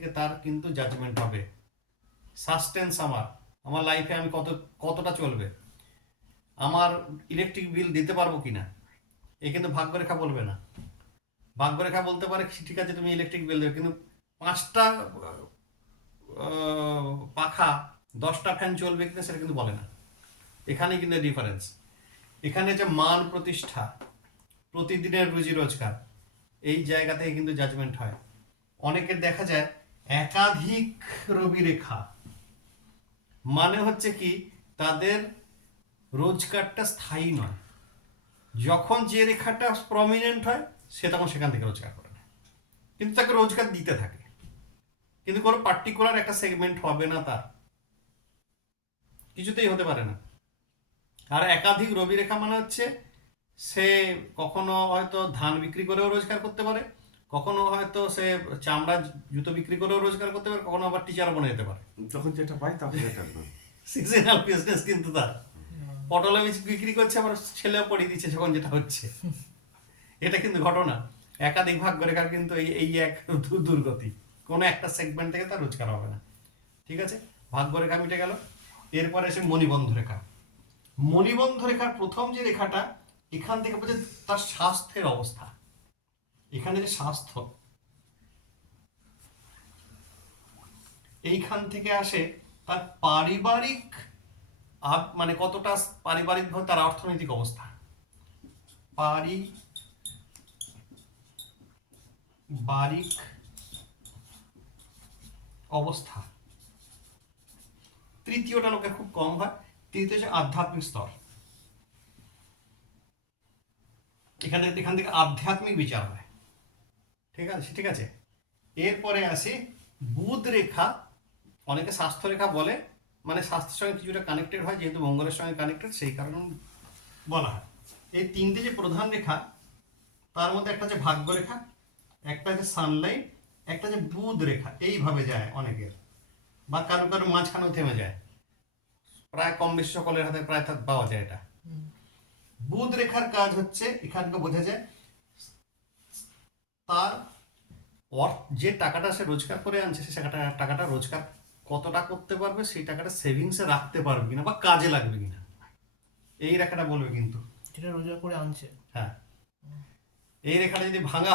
থেকে তার কিন্তু জাজমেন্ট হবে। সাস্টেন্স আমার লাইফে আমি কতটা চলবে, আমার ইলেকট্রিক বিল দিতে পারবো কিনা, এ কিন্তু ভাগ্যরেখা বলবে না। ভাগ্যরেখা বলতে পারে ঠিক আছে তুমি ইলেকট্রিক বিল দেবে, কিন্তু 5টা পাখা 10টা ফ্যান চলবে কিনা সেটা কিন্তু বলে না। এখানে কিন্তু ডিফারেন্স। এখানে যে মান প্রতিষ্ঠা, প্রতিদিনের রুজি রোজগার, এই জায়গা থেকে কিন্তু জাজমেন্ট হয়। অনেকের দেখা যায় একাধিক রবি রেখা, মানে হচ্ছে কি তাদের রোজগারটা স্থায়ী নয়। যখন যে রেখাটা প্রমিনেন্ট হয় সে তখন সেখান থেকে রোজগার করে না, কিন্তু তাকে রোজগার দিতে থাকে, কিন্তু কোনো পার্টিকুলার একটা সেগমেন্ট হবে না, তার কিছুতেই হতে পারে না। আর একাধিক রবি রেখা মানে হচ্ছে সে কখনো হয়তো ধান বিক্রি করেও রোজগার করতে পারে, কখনো হয়তো সে চামড়া জুতো বিক্রি করেও রোজগার করতে পারে, কখনো আবার টিচার বনে যেতে পারে। যখন যেটা পাই তখন যেটা সিজনাল বিজনেস কিন্তু তার। পটল বিক্রি করছে, আবার ছেলেও পড়িয়ে দিচ্ছে যখন যেটা হচ্ছে। এটা কিন্তু ঘটনা। একাধিক ভাগ্য রেখার কিন্তু এই এক দুর্গতি, কোনো একটা সেগমেন্ট থেকে তার রোজগার হবে না। ঠিক আছে, ভাগ্য রেখা মিটে গেল। এরপরে এসে মণিবন্ধ রেখা। মণিবন্ধ রেখার প্রথম যে রেখাটা, এখান থেকে বোঝে তার স্বাস্থ্যের অবস্থা। এখানে যে স্বাস্থ্য, এইখান থেকে আসে তার পারিবারিক মানে কতটা পারিবারিকভাবে তার অর্থনৈতিক অবস্থা, পারিবারিক অবস্থা। তৃতীয়টা লোকে খুব কম হয়। তৃতীয় হচ্ছে আধ্যাত্মিক স্তর। এখান থেকে আধ্যাত্মিক বিচার হয়। ঠিক আছে। এরপরে আসে বুধ রেখা। অনেকে স্বাস্থ্য রেখা বলে, মানে স্বাস্থ্যের সঙ্গে কিছুটা কানেক্টেড হয়, যেহেতু মঙ্গলের সঙ্গে কানেক্টেড সেই কারণে বলা হয়। এই তিনটে যে প্রধান রেখা, তার মধ্যে একটা হচ্ছে ভাগ্য রেখা, একটা হচ্ছে সানলাইট, একটা হচ্ছে বুধ রেখা। এইভাবে যায় অনেকের, বা কারো কারো মাঝখানেও থেমে যায়। প্রায় কম বেশি সকলের হাতে প্রায় পাওয়া যায় এটা। বুধ রেখার কাজ হচ্ছে, এখানকে বোঝা যায় তার যে টাকাটা সে রোজগার করে আনছে, সে টাকাটা রোজগার কতটা করতে পারবে, সেই টাকাটা সেভিংসে রাখতে পারবে কিনা বা কাজে লাগবে কিনা, এই রেখাটা বলবে কিন্তু। যেটা রোজগার করে আনছে। হ্যাঁ, এই রেখাটা যদি ভাঙা